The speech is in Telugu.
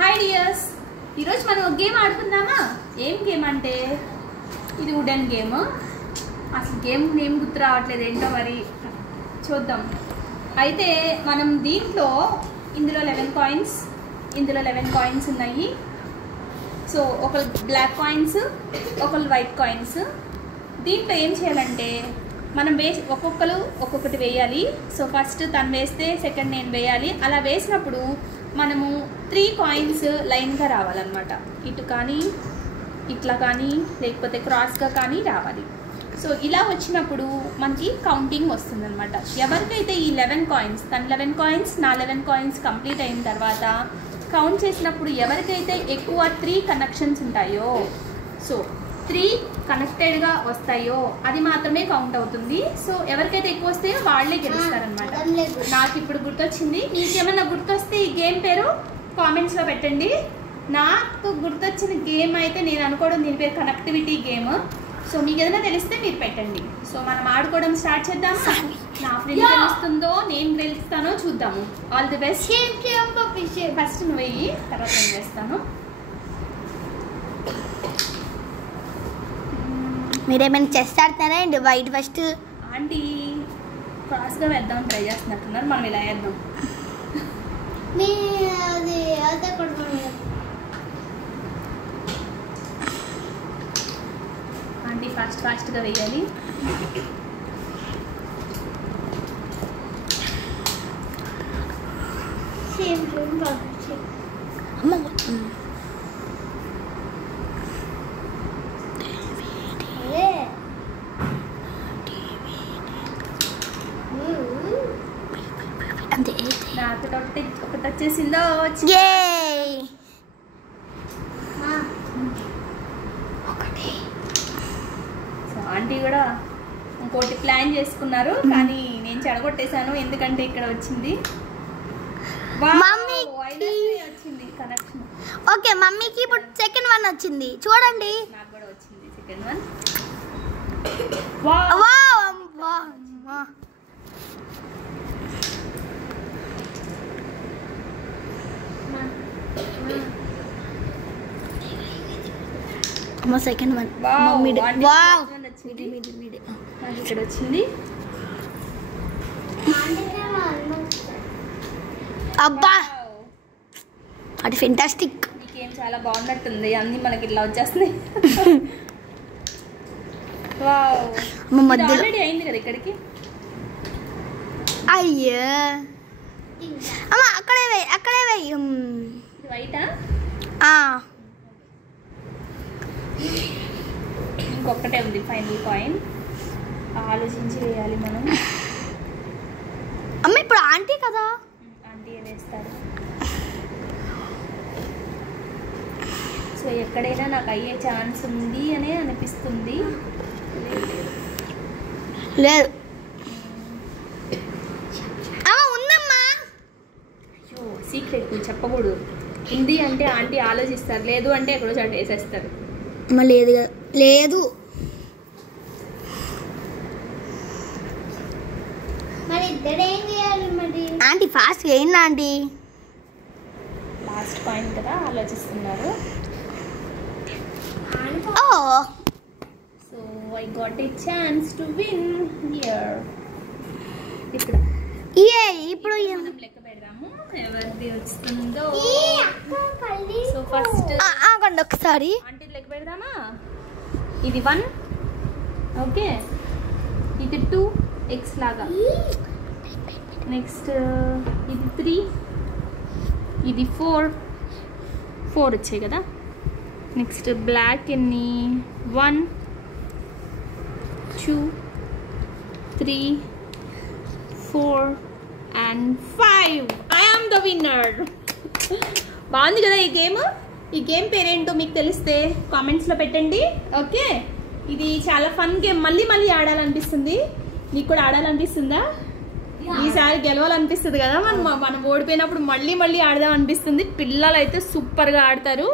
హాయ్ డియర్స్, ఈరోజు మనం ఒక గేమ్ ఆడుకుందామా? ఏం గేమ్ అంటే ఇది వుడెన్ గేమ్. అసలు గేమ్ నేమ్ గుర్తు రావట్లేదు, ఏంటో మరి చూద్దాం. అయితే మనం ఇందులో 11 కాయిన్స్, ఇందులో 11 కాయిన్స్ ఉన్నాయి. సో ఒకళ్ళు బ్లాక్ కాయిన్స్, ఒకళ్ళు వైట్ కాయిన్స్. దీంట్లో ఏం చేయాలంటే మనం ఒక్కొక్కటి వేయాలి. సో ఫస్ట్ తను వేస్తే సెకండ్ నేను వేయాలి. అలా వేసినప్పుడు మనము 3 కాయిన్స్ లైన్గా రావాలన్నమాట. ఇటు కానీ, ఇట్లా కానీ, లేకపోతే క్రాస్గా కానీ రావాలి. సో ఇలా వచ్చినప్పుడు మనకి కౌంటింగ్ వస్తుందన్నమాట. ఎవరికైతే ఈ 11 కాయిన్స్, తన 11 కాయిన్స్, నా 11 కాయిన్స్ కంప్లీట్ అయిన తర్వాత కౌంట్ చేసినప్పుడు ఎవరికైతే ఎక్కువ 3 కనెక్షన్స్ ఉంటాయో, సో 3 కనెక్టెడ్గా వస్తాయో అది మాత్రమే కౌంట్ అవుతుంది. సో ఎవరికైతే ఎక్కువ వస్తాయో వాళ్ళే గెలుస్తారనమాట. నాకు ఇప్పుడు గుర్తొచ్చింది. మీకేమైనా గుర్తొస్తే ఈ గేమ్ పేరు కామెంట్స్లో పెట్టండి. నాకు గుర్తొచ్చిన గేమ్ అయితే నేను అనుకోవడం దీని పేరు కనెక్టివిటీ గేమ్. సో మీకు ఏదైనా తెలిస్తే మీరు పెట్టండి. సో మనం ఆడుకోవడం స్టార్ట్ చేద్దాము. నా ఫ్రెండ్ గెలుస్తుందో నేను గెలుస్తానో చూద్దాము. All the best. ఫస్ట్ నువ్వు వెయ్యి, తర్వాత నేను వేస్తాను. మీరేమైనా చెస్ ఆడుతున్నారా అండి? వైట్ ఫస్ట్ ఆంటీ క్రాస్గా వేద్దాం ట్రై చేస్తున్నట్టున్నారు. మనం ఇలా వేద్దాం. ఆంటీ ఫాస్ట్గా వేయాలి. నాకు ఒకటి వచ్చేసిందో. సో ఆంటీ కూడా ఇంకోటి ప్లాన్ చేసుకున్నారు, కానీ నేను చెడగొట్టేశాను. ఎందుకంటే ఇక్కడ వచ్చింది వచ్చింది కనెక్షన్. ఓకే, మమ్మీకి ఇప్పుడు సెకండ్ వన్ వచ్చింది చూడండి. నాకు కూడా వచ్చింది సెకండ్ వన్. సెకండ్ వన్ ఇక్కడ వచ్చింది. అబ్బా, అది ఫెంటాస్టిక్. నీకేం చాలా బాగున్నట్టుంది. అన్ని మనకి ఇట్లా వచ్చేస్తున్నాయి. ఆల్రెడీ అయింది కదా ఇక్కడికి. అయ్యా అమ్మ, అక్కడే వేయి. వైటా? ఇంకొకటే ఉంది ఫైనల్ కాయిన్. ఆలోచించి వేయాలి మనం. అమ్మ ఇప్పుడు ఆంటీ కదా, ఆంటీ వేస్తారు. సో ఎక్కడైనా నాకు అయ్యే ఛాన్స్ ఉంది అనే అనిపిస్తుంది. లేదు ఉందమ్మా. అయ్యో సీక్రెట్ చెప్పకూడదు. ఉంది అంటే ఆంటీ ఆలోచిస్తారు, లేదు అంటే ఎక్కడో చోట వేసేస్తారు. లేదు లేదు ఆంటీ ఫాస్ట్ వేయండి ఆంటీ. లాస్ట్ కాయిన్ కదా ఆలోచిస్తున్నారు. So I got a chance to win here. ఇప్పుడు మనం లెక్క పెడదాము ఎవరిది వస్తుందో. సో ఫస్ట్ ఆగండి ఒకసారి, ఆంటీ లెక్క పెడదామా? ఇది 1, ఓకే. ఇది 2 ఎక్స్ లాగా. నెక్స్ట్ ఇది 3, ఇది 4 వచ్చాయి కదా. నెక్స్ట్ బ్లాక్ ఎన్ని? 1 2 3 4 and 5. I am the winner. బాగుంది కదా ఈ గేమ్. ఈ గేమ్ పేరేంటో మీకు తెలిస్తే కామెంట్స్లో పెట్టండి. ఓకే, ఇది చాలా ఫన్ గేమ్. మళ్ళీ ఆడాలనిపిస్తుంది. నీకు కూడా ఆడాలనిపిస్తుందా? ఈసారి గెలవాలనిపిస్తుంది కదా. మనం ఓడిపోయినప్పుడు మళ్ళీ ఆడదాం అనిపిస్తుంది. పిల్లలు అయితే సూపర్గా ఆడతారు.